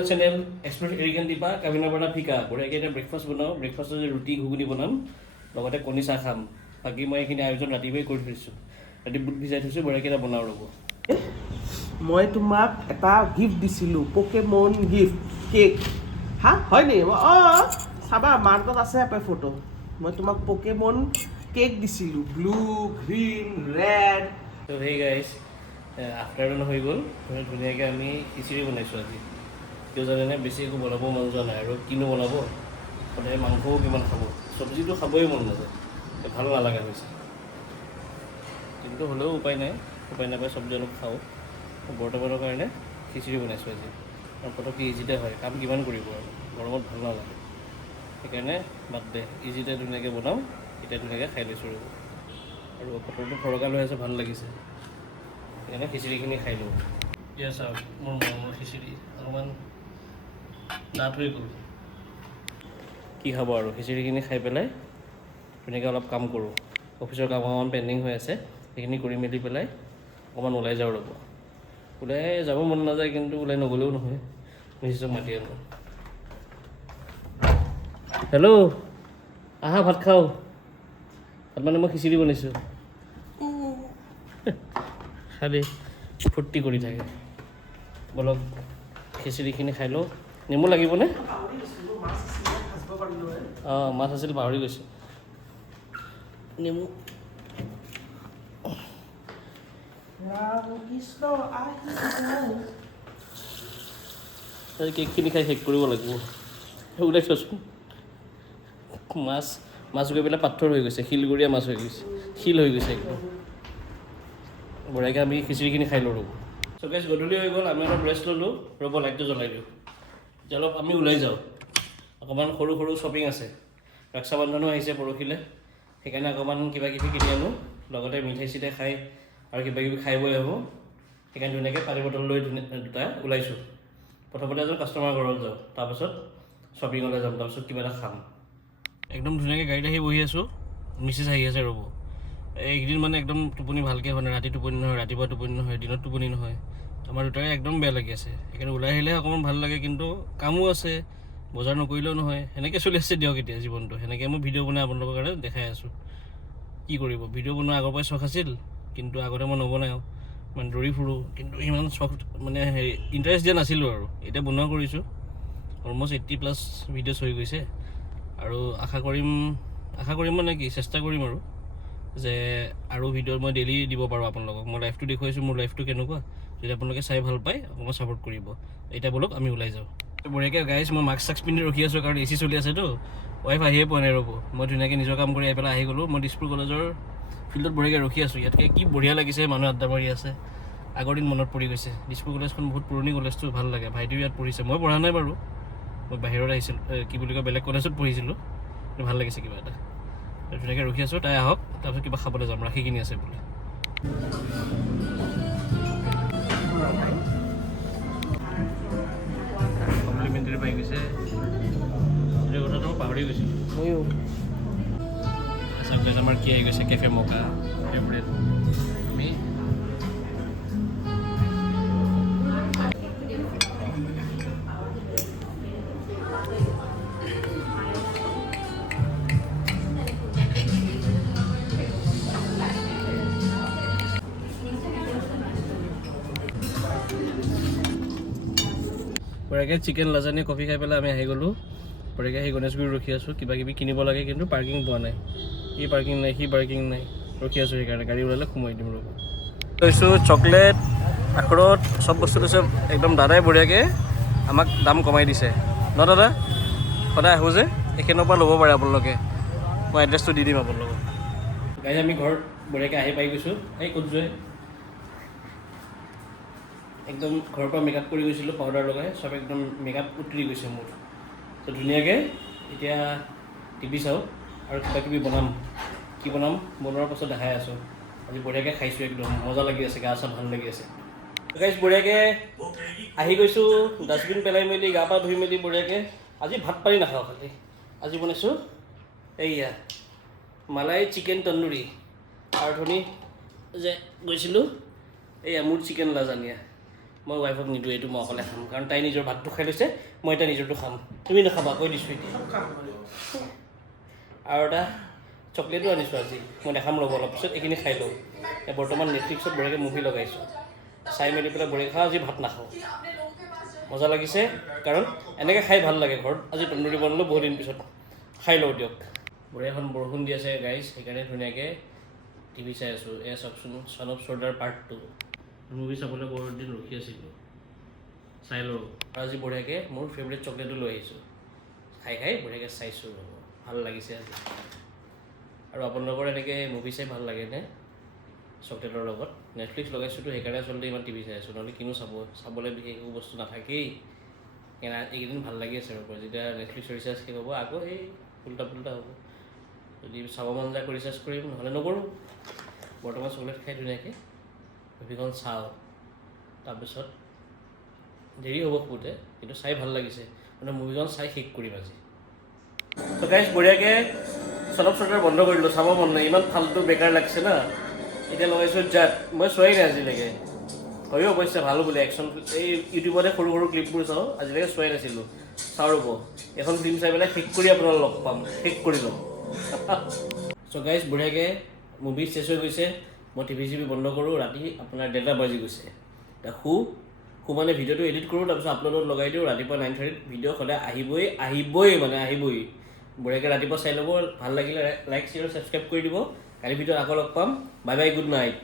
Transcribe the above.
আমাৰ channel express এৰিকেন Dipa কাবিনৰ পৰা ফিকা বঢ়িয়াকৈ এতিয়া ব্ৰেকফাষ্ট বনাওঁ ব্ৰেকফাষ্টত ৰুটি ঘুগুনি বনাম লগতে কণী চাহ খাম বাকী মই এইখিনি আয়োজন ৰাতিপুৱাই কৰি থৈছোঁ ৰাতি বুট ভিজাই থৈছোঁ বঢ়িয়াকৈ এটা বনাওঁ ৰ'ব মই তোমাক এটা গিফ্ট দিছিলোঁ পকেমন গিফ্ট কেক হা হয় নি অঁ চাবা মাৰ তাত আছে আপে ফটো মই তোমাক পকেমন কেক দিছিলোঁ ব্লু গ্ৰীণ ৰেড ত' সেই গাইজ আফটাৰনুন হৈ গ'ল ধুনীয়াকৈ আমি খিচিৰি বনাইছোঁ আজি কিয় জানেনে বেছি একো বনাব মন যোৱা নাই আৰু কিনো বনাব সদায় মাংসও কিমান খাব চব্জিটো খাবই মন নাযায় ভাল নালাগা হৈছে কিন্তু হ'লেও উপায় নাপায় চব্জি অলপ খাওঁ বৰ্তমানৰ কাৰণে খিচিৰি বনাইছোঁ আজি আৰু পটককৈ ইজিতে হয় কাম কিমান কৰিব আৰু গৰমত ভাল নালাগে সেইকাৰণে বাদ দে ইজিতে ধুনীয়াকৈ বনাওঁ এতিয়া ধুনীয়াকৈ খাই লৈছোঁ ৰ'ব আৰু বতৰটো ফৰকা লৈ আছে ভাল লাগিছে সেইকাৰণে খিচিৰিখিনি খাই লওঁ এতিয়া চাওক মোৰ মৰমৰ খিচিৰি অকণমান ডাঠ হৈ গ'ল কি খাব আৰু খিচিৰিখিনি খাই পেলাই ধুনীয়াকৈ অলপ কাম কৰোঁ অফিচৰ কাম অকণমান পেণ্ডিং হৈ আছে সেইখিনি কৰি মেলি পেলাই অকণমান ওলাই যাওঁ ৰ'ব ওলাই যাব মন নাযায় কিন্তু ওলাই নগ'লেও নহয় মিছেছক মাতি আনো হেল্ল' আহা ভাত খাওঁ ভাত মানে মই খিচিৰি বনাইছোঁ খালি ফূৰ্তি কৰি থাকে বলক খিচিৰিখিনি খাই লওঁ নেমু লাগিবনে অঁ মাছ আছিল পাহৰি গৈছে নেমু কেকখিনি খাই শেষ কৰিব লাগিব ওলাই থোৱাচোন মাছ গৈ পেলাই পাথৰ হৈ গৈছে শিলগুড়ীয়া মাছ হৈ গৈছে শিল হৈ গৈছে একদম বঢ়িয়াকৈ আমি খিচিৰিখিনি খাই লওঁ ৰ'ব চ' গাইজ গধূলি হৈ গ'ল আমি অলপ ৰেষ্ট ল'লোঁ ৰ'ব লাইটটো জ্বলাই দিওঁ এতিয়া অলপ আমি ওলাই যাওঁ অকণমান সৰু সৰু শ্বপিং আছে ৰক্ষাবন্ধনো আহিছে পৰহিলৈ সেইকাৰণে অকণমান কিবা কিবি কিনি আনো লগতে মিঠাই চিঠাই খাই আৰু কিবা কিবি খাই বৈ আহোঁ সেইকাৰণে ধুনীয়াকৈ পানী বটল লৈ দুটা ওলাইছোঁ প্ৰথমতে এজন কাষ্টমাৰ ঘৰত যাওঁ তাৰপাছত শ্বপিঙলৈ যাম তাৰপিছত কিবা এটা খাম একদম ধুনীয়াকৈ গাড়ীত আহি বহি আছোঁ মিছেছ আহি আছে ৰ'ব এইকেইদিন মানে একদম টোপনি ভালকৈ হোৱা নাই ৰাতি টোপনি নহয় ৰাতিপুৱা টোপনি নহয় দিনত টোপনি নহয় আমাৰ দুটাৰে একদম বেয়া লাগি আছে সেইকাৰণে ওলাই আহিলে অকণমান ভাল লাগে কিন্তু কামো আছে বজাৰ নকৰিলেও নহয় সেনেকৈ চলি আছে দিয়ক এতিয়া জীৱনটো সেনেকৈ মই ভিডিঅ' বনাই আপোনালোকৰ কাৰণে দেখাই আছোঁ কি কৰিব ভিডিঅ' বনোৱা আগৰ পৰাই চখ আছিল কিন্তু আগতে মই নবনাওঁ মানে দৌৰি ফুৰোঁ কিন্তু ইমান চখ মানে হেৰি ইণ্টাৰেষ্ট দিয়া নাছিলোঁ আৰু এতিয়া বনোৱা কৰিছোঁ অলমষ্ট 80+ ভিডিঅ'ছ হৈ গৈছে আৰু আশা কৰিম মানে কি চেষ্টা কৰিম আৰু যে আৰু ভিডিঅ' মই ডেইলি দিব পাৰোঁ আপোনালোকক মই লাইফটো দেখুৱাইছোঁ মোৰ লাইফটো কেনেকুৱা যদি আপোনালোকে চাই ভাল পায় অকণমান ছাপোৰ্ট কৰিব এতিয়া ব'লক আমি ওলাই যাওঁ বঢ়িয়াকৈ গাইছ মই মাস্ক চাস্ক পিন্ধি ৰখি আছোঁ কাৰণ AC চলি আছেতো ৱাইফ আহিয়ে পোৱা নাই ৰ'ব মই ধুনীয়াকৈ নিজৰ কাম কৰি আহি পেলাই আহি গ'লোঁ মই দিছপুৰ কলেজৰ ফিল্ডত বঢ়িয়াকৈ ৰখি আছোঁ ইয়াতকৈ কি বঢ়িয়া লাগিছে মানুহ আড্ডা মাৰি আছে আগৰ দিন মনত পৰি গৈছে দিছপুৰ কলেজখন বহুত পুৰণি কলেজটো ভাল লাগে ভাইটিও ইয়াত পঢ়িছে মই পঢ়া নাই বাৰু মই বাহিৰত আহিছিলোঁ কি বুলি কয় বেলেগ কলেজত পঢ়িছিলোঁ কিন্তু ভাল লাগিছে কিবা এটা ধুনীয়াকৈ ৰখি আছোঁ তাই আহক তাৰপিছত কিবা খাবলৈ যাম ৰাখি কিনি আছে বোলে কমপ্লিমেণ্টাৰী পাই গৈছে সেইটো কথাটো পাহৰি গৈছিলোঁ ময়ো চাওক আমাৰ কি আহি গৈছে কেফে মকা ফেভৰেট আমি বঢ়িয়াকৈ চিকেন লাজানি কফি খাই পেলাই আমি আহি গ'লোঁ বঢ়িয়াকৈ আহি গণেশগুৰি ৰখি আছোঁ কিবা কিবি কিনিব লাগে কিন্তু পাৰ্কিং পোৱা নাই সি পাৰ্কিং নাই ৰখি আছোঁ সেইকাৰণে গাড়ী ওলালে সোমাই দিম ৰ'ব লৈছোঁ চকলেট আখৰোট চব বস্তু লৈছোঁ একদম দাদাই বঢ়িয়াকৈ আমাক দাম কমাই দিছে ন দাদা সদায় আহোঁ যে এইখিনিৰ পৰা ল'ব পাৰে আপোনালোকে মই এড্ৰেছটো দি দিম আপোনালোকক গাড়ী আমি ঘৰত বঢ়িয়াকৈ আহি পাই গৈছোঁ এই ক'ত যোৱাই একদম ঘৰৰ পৰা মেকআপ কৰি গৈছিলোঁ পাউডাৰ লগাই চব একদম মেকআপ উতৰি গৈছে মোৰ তো ধুনীয়াকৈ এতিয়া টিভি চাওঁ আৰু কিবা কিবি বনাম কি বনাম বনোৱাৰ পাছত দেখাই আছোঁ আজি বঢ়িয়াকৈ খাইছোঁ একদম মজা লাগি আছে গা চা ভাল লাগি আছে গাইছ বঢ়িয়াকৈ আহি গৈছোঁ ডাষ্টবিন পেলাই মেলি গা পা ধুই মেলি বঢ়িয়াকৈ আজি ভাত পানী নাখাওঁ খালি আজি বনাইছোঁ এইয়া মালাই চিকেন তন্দুৰী আৰু ধনী যে গৈছিলোঁ এইয়া মোৰ চিকেন লাজানিয়া মই ৱাইফক নিদিওঁ, এইটো মই অকলে খাম, কাৰণ তাই নিজৰ ভাতটো খাই লৈছে, মই এতিয়া নিজৰটো খাম। তুমি নাখাবা, কৈ দিছোঁ এতিয়া। আৰু এটা চকলেটো আনিছোঁ আজি, মই দেখাম ৰ'ব অলপ পিছত, এইখিনি খাই লওঁ। বৰ্তমান নেটফ্লিক্সত বঢ়িয়াকৈ মুভি লগাইছোঁ, চাই মেলি পেলাই বঢ়িয়াকৈ খাওঁ। আজি ভাত নাখাওঁ, মজা লাগিছে, কাৰণ এনেকৈ খাই ভাল লাগে। ঘৰত আজি তন্দুৰী বনালোঁ বহুত দিন পিছত, খাই লওঁ দিয়ক। বঢ়িয়াখন বৰষুণ দি আছে গাইজ, সেইকাৰণে ধুনীয়াকৈ টিভি চাই আছোঁ। এয়া চাওকচোন, son of Sardaar part 2 movie চাবলৈ বহুত দিন ৰখি আছিলোঁ, চাই লওঁ। আৰু আজি বঢ়িয়াকৈ মোৰ ফেভৰেট চকলেটো লৈ আহিছোঁ, খাই খাই বঢ়িয়াকৈ চাইছোঁ, ভাল লাগিছে আজি। আৰু আপোনালোকৰ এনেকৈ মুভি চাই ভাল লাগেনে চকলেটৰ লগত? নেটফ্লিক্স লগাইছোঁতো, সেইকাৰণে আচলতে ইমান টিভি চাই আছোঁ, নহ'লে কিনো চাবলৈ বিশেষ একো বস্তু নাথাকেই। এইকেইদিন ভাল লাগি আছে ৰ'ব, যেতিয়া নেটফ্লিক্সৰ ৰিচাৰ্জ শেষ হ'ব আকৌ সেই উল্টা পুল্টা হ'ব। যদি চাব মন যায় আকৌ ৰিচাৰ্জ কৰিম, নহ'লে নকৰোঁ। বৰ্তমান চকলেট খাই ধুনীয়াকৈ মুভিখন চাওঁ, তাৰপিছত দেৰি হ'ব শুওঁতে, কিন্তু চাই ভাল লাগিছে, মানে মুভিখন চাই শেষ কৰিম আজি। তো গাইজ বঢ়িয়াকৈ ছান অফ চৰ্দাৰ বন্ধ কৰিলোঁ, চাব মন নাই, ইমান ফাল্টু বেকাৰ লাগিছে না। এতিয়া লগাইছোঁ জাট, মই চোৱাই নাই আজিলৈকে। হয়ো অৱশ্যে ভালো বোলে একশ্যন, এই ইউটিউবতে সৰু সৰু ক্লিপবোৰ চাওঁ, আজিলৈকে চোৱাই নাছিলোঁ। চাওঁ ৰ'ব, এখন ফিল্ম চাই পেলাই শেষ কৰি আপোনালোক লগ পাম, শেষ কৰি ল'ম। চ' গাইজ বঢ়িয়াকৈ মুভি চেছ হৈ গৈছে, মই টিভি চিভি বন্ধ কৰোঁ, ৰাতি আপোনাৰ 1:30 বাজি গৈছে। এতিয়া শু মানে ভিডিঅ'টো এডিট কৰোঁ, তাৰপিছত আপলোডত লগাই দিওঁ। ৰাতিপুৱা 9:30 ভিডিঅ' সদায় আহিবই। বঢ়িয়াকৈ ৰাতিপুৱা চাই ল'ব, ভাল লাগিলে লাইক শ্বেয়াৰ ছাবস্ক্ৰাইব কৰি দিব। কালি ভিডিঅ'ত আকৌ লগ পাম, বাই বাই, গুড নাইট।